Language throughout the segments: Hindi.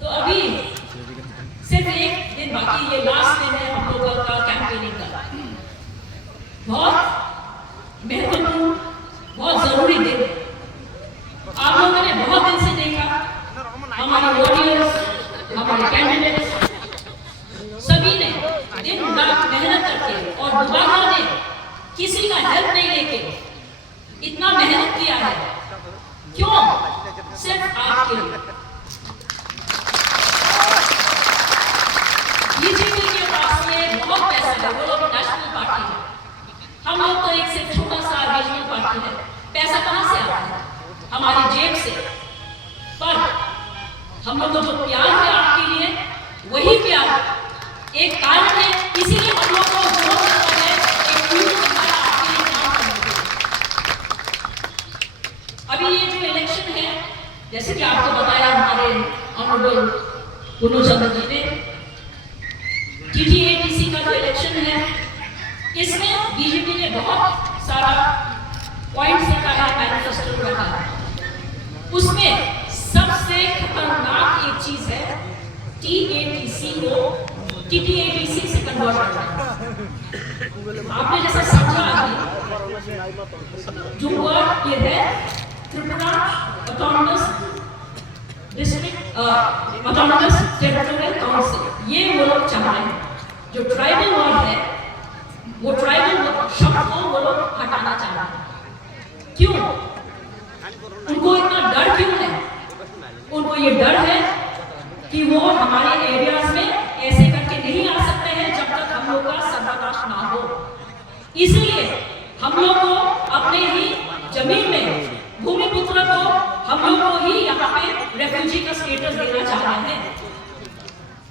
तो अभी सिर्फ एक दिन बाकी, ये लास्ट दिन है हम लोगों का कैंपेनिंग का। बहुत महत्वपूर्ण, बहुत जरूरी दिन। आप लोगों ने बहुत दिन से देखा हमारे वॉरियर्स, हमारे कैंडिडेट्स सभी ने दिन रात मेहनत करके और दोबारा ने किसी का हेल्प नहीं लेके इतना मेहनत किया है। क्यों? सिर्फ आपके लिए। बीजेपी के पास में बहुत पैसा है, वो लोग नेशनल पार्टी है, हम लोग तो एक सिर्फ छोटा सा रीजनल पार्टी है। पैसा कहां से आता है? हमारी जेब से। पर हम लोग को जो प्यार है आपके लिए, वही प्यार एक कारण है, इसीलिए हम लोग को वोट करना है, एक पूरी तरह आपके लिए काम करना है। अभी ये जो इलेक्शन है, जैसे कि आपको बताया हमारे ऑनरेबल पुनू चंद्र जी ने, टीटीएटीसी का जो इलेक्शन है, इसमें बीजेपी ने बहुत सारा पॉइंट्स रखा है, मैनिफेस्टो रखा है। उसमें सबसे खतरनाक एक चीज है टीएटीसी को टीटीएटीसी से कन्वर्ट करना। आपने जैसा समझा अभी, जो वर्ड ये है Tripura autonomous district autonomous territorial council, ये वो लोग चाह रहे हैं। जो ट्राइबल वर्ड है, वो ट्राइबल शब्द को वो लोग हटाना चाह रहे हैं। क्यों? उनको इतना डर क्यों है? उनको ये डर है कि वो हमारे एरियाज में ऐसे करके नहीं आ सकते हैं जब तक हम लोग का सर्वनाश ना हो। इसलिए हम लोग को अपने ही जमीन में भूमिपुत्र को हम लोग को ही यहाँ पे रेफ्यूजी का स्टेटस देना चाह रहे हैं।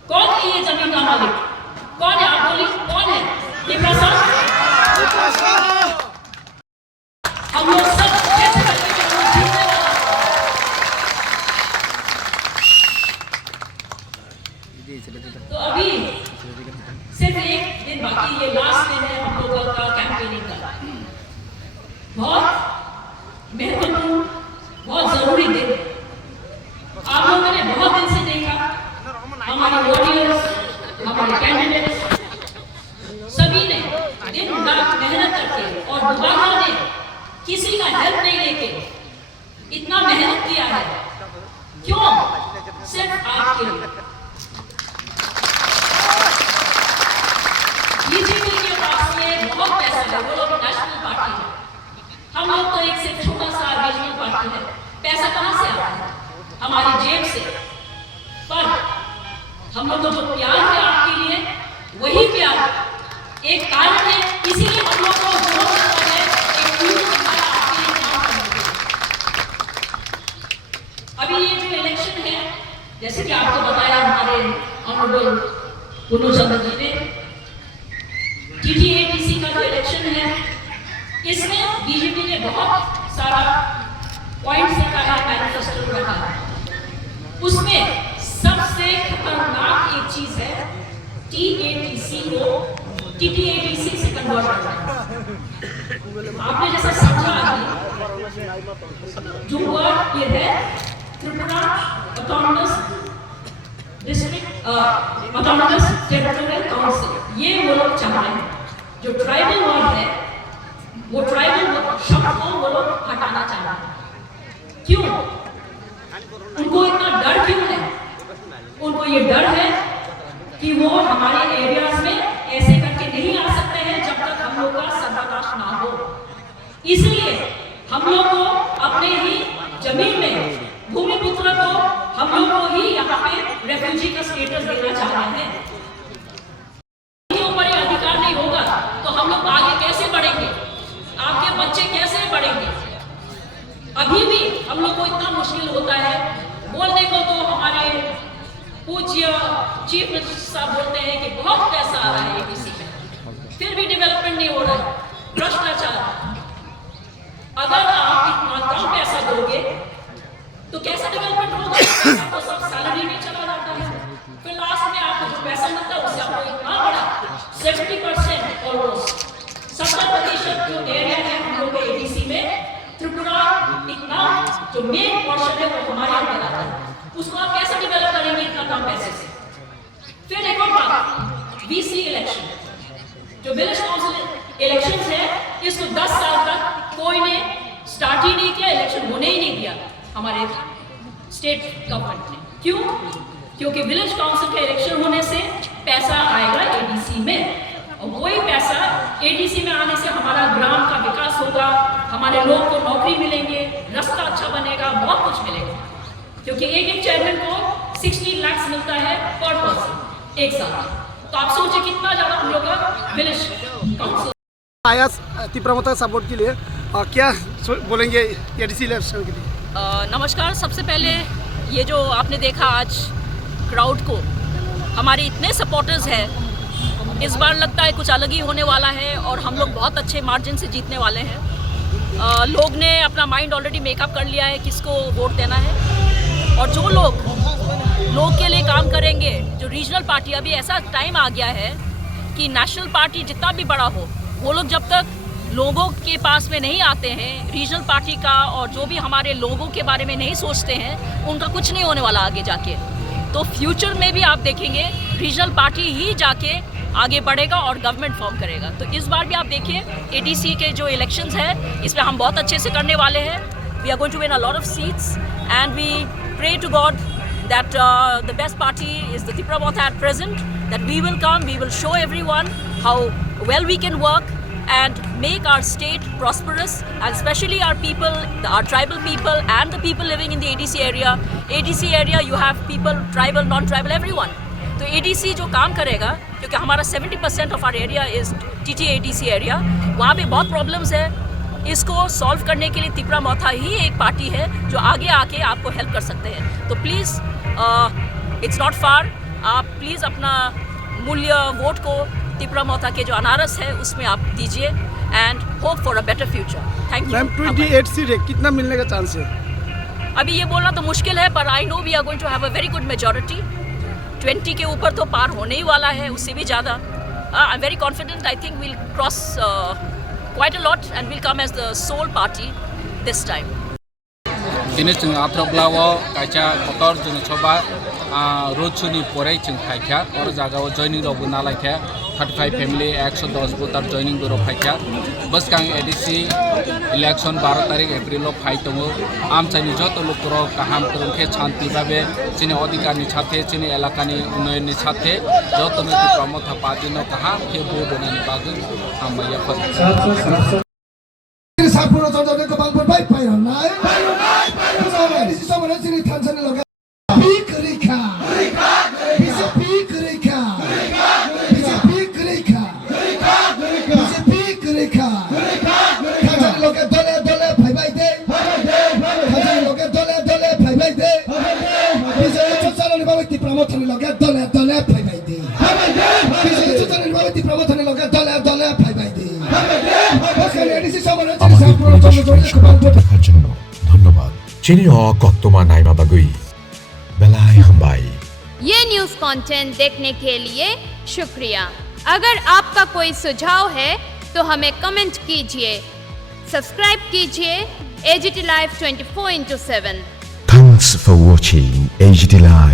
कौन है ये जमीन का मालिक? कौन है? आप बोलिए, कौन है? ये प्रशासन। हम लोग सब कैसे करके तो अभी सिर्फ एक दिन बाकी, ये लास्ट दिन है हम लोगों का कैंपेनिंग का। बहुत महत्वपूर्ण, बहुत जरूरी दिन। आप लोगों ने बहुत दिन से देखा हमारे वॉरियर्स, हमारे कैंडिडेट्स सभी ने दिन रात मेहनत करके और दोबारा ने किसी का हेल्प नहीं लेके इतना मेहनत किया है। क्यों? सिर्फ आपके लिए। बीजेपी के पास में बहुत पैसा है, वो लोग नेशनल पार्टी है, हम लोग तो एक सिर्फ छोटा सा रीजनल पार्टी है। पैसा कहां से आता है? हमारी जेब से। पर हम लोग को जो प्यार है आपके लिए, वही प्यार एक कारण है, इसीलिए हम लोग को वोट करना है, एक पूरी तरह आपके लिए काम करना है। अभी ये जो इलेक्शन है, जैसे कि आपको बताया हमारे ऑनरेबल पुनू चंद्र जी ने, टीटीएटीसी का जो इलेक्शन है, इसमें बीजेपी ने बहुत सारा पॉइंट्स रखा है, मैनिफेस्टो रखा है। उसमें सबसे खतरनाक एक चीज है टीएटीसी को टीटीएटीसी से कन्वर्ट करना। आपने जैसा समझा अभी, जो वर्ड ये है Tripura autonomous district autonomous territorial कि वो हमारे एरियाज में ऐसे करके नहीं आ सकते हैं जब तक हम लोग का सर्वनाश ना हो। इसलिए हम लोग को अपने ही जमीन में भूमिपुत्र को हम लोग को ही यहाँ पे रेफ्यूजी का स्टेटस देना चाह रहे हैं। के ऊपर ये अधिकार नहीं होगा तो हम लोग आगे कैसे बढ़ेंगे, आपके बच्चे कैसे बढ़ेंगे? अभी भी हम लोग को इतना मुश्किल होता है बोलने को। तो हमारे पूज्य चीफ मिनिस्टर साहब बोलते हैं कि बहुत पैसा आ रहा है एबीसी में, फिर भी डेवलपमेंट नहीं हो रहा है, भ्रष्टाचार। अगर आप इतना कम पैसा दोगे तो कैसे डेवलपमेंट होगा? पैसा तो सब सैलरी में चला जाता है, फिर लास्ट में आपको जो पैसा मिलता है उससे आपको इतना बड़ा 70% ऑलमोस्ट 70% जो एरिया है हम लोग के एबीसी में, त्रिपुरा इतना जो मेन पोर्शन है वो हमारे अंदर आता है, उसको आप कैसे डेवलप करेंगे इतना कम पैसे से? फिर एक और बात, वीसी इलेक्शन जो विलेज काउंसिल इलेक्शन है, इसको 10 साल तक कोई ने स्टार्ट ही नहीं किया, इलेक्शन होने ही नहीं दिया हमारे स्टेट गवर्नमेंट ने। क्यों? क्योंकि विलेज काउंसिल के इलेक्शन होने से पैसा आएगा एडीसी में, और वही पैसा एडीसी में आने से हमारा ग्राम का विकास होगा, हमारे लोग को नौकरी मिलेंगे, रास्ता अच्छा बनेगा, बहुत कुछ मिलेगा। क्योंकि एक चेयरमैन को 16 लाख मिलता है पर पर्सन एक साल, तो आप सोचिए कितना ज्यादा हम लोग का विलेज काउंसिल आया तीव्रता सपोर्ट के लिए। क्या बोलेंगे एडीसी इलेक्शन के लिए? नमस्कार। सबसे पहले ये जो आपने देखा आज क्राउड को, हमारे इतने सपोर्टर्स हैं, इस बार लगता है कुछ अलग ही होने वाला है और हम लोग बहुत अच्छे मार्जिन से जीतने वाले हैं। लोग ने अपना माइंड ऑलरेडी मेकअप कर लिया है किसको वोट देना है, और जो लोग के लिए काम करेंगे, जो रीजनल पार्टी, अभी ऐसा टाइम आ गया है कि नेशनल पार्टी जितना भी बड़ा हो, वो लोग जब तक लोगों के पास में नहीं आते हैं, रीजनल पार्टी का और जो भी हमारे लोगों के बारे में नहीं सोचते हैं, उनका कुछ नहीं होने वाला आगे जाके। तो फ्यूचर में भी आप देखेंगे रीजनल पार्टी ही जाके आगे बढ़ेगा और गवर्नमेंट फॉर्म करेगा। तो इस बार भी आप देखिए एडीसी के जो इलेक्शंस है, इसमें हम बहुत अच्छे से करने वाले हैं। We are going to win a lot of seats and we pray to God that the best party is the Tripura Motha at present, that we will come, we will show everyone how well we can work and make our state prosperous, and especially our people, our tribal people and the people living in the ADC area. ADC area you have people, tribal, non-tribal, everyone. तो ADC जो काम करेगा, क्योंकि हमारा 70% of our area is TT-ADC area, वहाँ पे बहुत प्रॉब्लम्स है। इसको सॉल्व करने के लिए त्रिपुरा मोथा ही एक पार्टी है जो आगे आके आपको हेल्प कर सकते हैं। तो प्लीज़ इट्स नॉट फार, आप प्लीज़ अपना मूल्य वोट को त्रिपुरा मोथा के जो अनारस है उसमें आप दीजिए and hope for a better future. Thank you. 28 seat कितना मिलने का चांस है? अभी ये बोलना तो मुश्किल है, पर I know we are going to have a very good majority. 20 के ऊपर तो पार होने ही वाला है, उससे भी ज़्यादा। I am very confident, I think we'll cross quite a lot and will come as the sole party this time. Ini जों आथ्राब्लाव कायचा कतर जों सबा रोजसुनि परे जों फायखा और जागाव जॉइनिंग रबो नालायखा 35 फैमिली 110 भोटार जॉइनिंग बरो फायखा बस कां एडीसी इलेक्शन 12 तारिख एप्रिल फाइतमो आमचाइनि जत लोकरो काहाम करंखे शांति भाबे चिनि अधिकारनि साथे चिनि एलाकानि उन्नयननि साथे जत नति प्रमोथा पार्टीनो काहाम के बो बनानि बागै आमया फस सापुरो जजले को बाल बाय पायो नाय एडीसी समरे चिनि थानसानि लगा बिकरिखा बिकरिखा थानसानि लगा दले दले भाई दे थानसानि लगा दले दले भाई दे बिजय चचालनि बाबति प्रमोथनि लगा दले दले भाई दे बिजय चचालनि बाबति प्रमोथनि लगा दले दले भाई दे एडीसी समरे দেখার জন্য ধন্যবাদ। চিনির কক্তমা নাইমা বাগুই বেলায় হামবাই। ये न्यूज़ कंटेंट देखने के लिए शुक्रिया। अगर आपका कोई सुझाव है तो हमें कमेंट कीजिए, सब्सक्राइब कीजिए AGT Live 24/7। Thanks for watching AGT Live.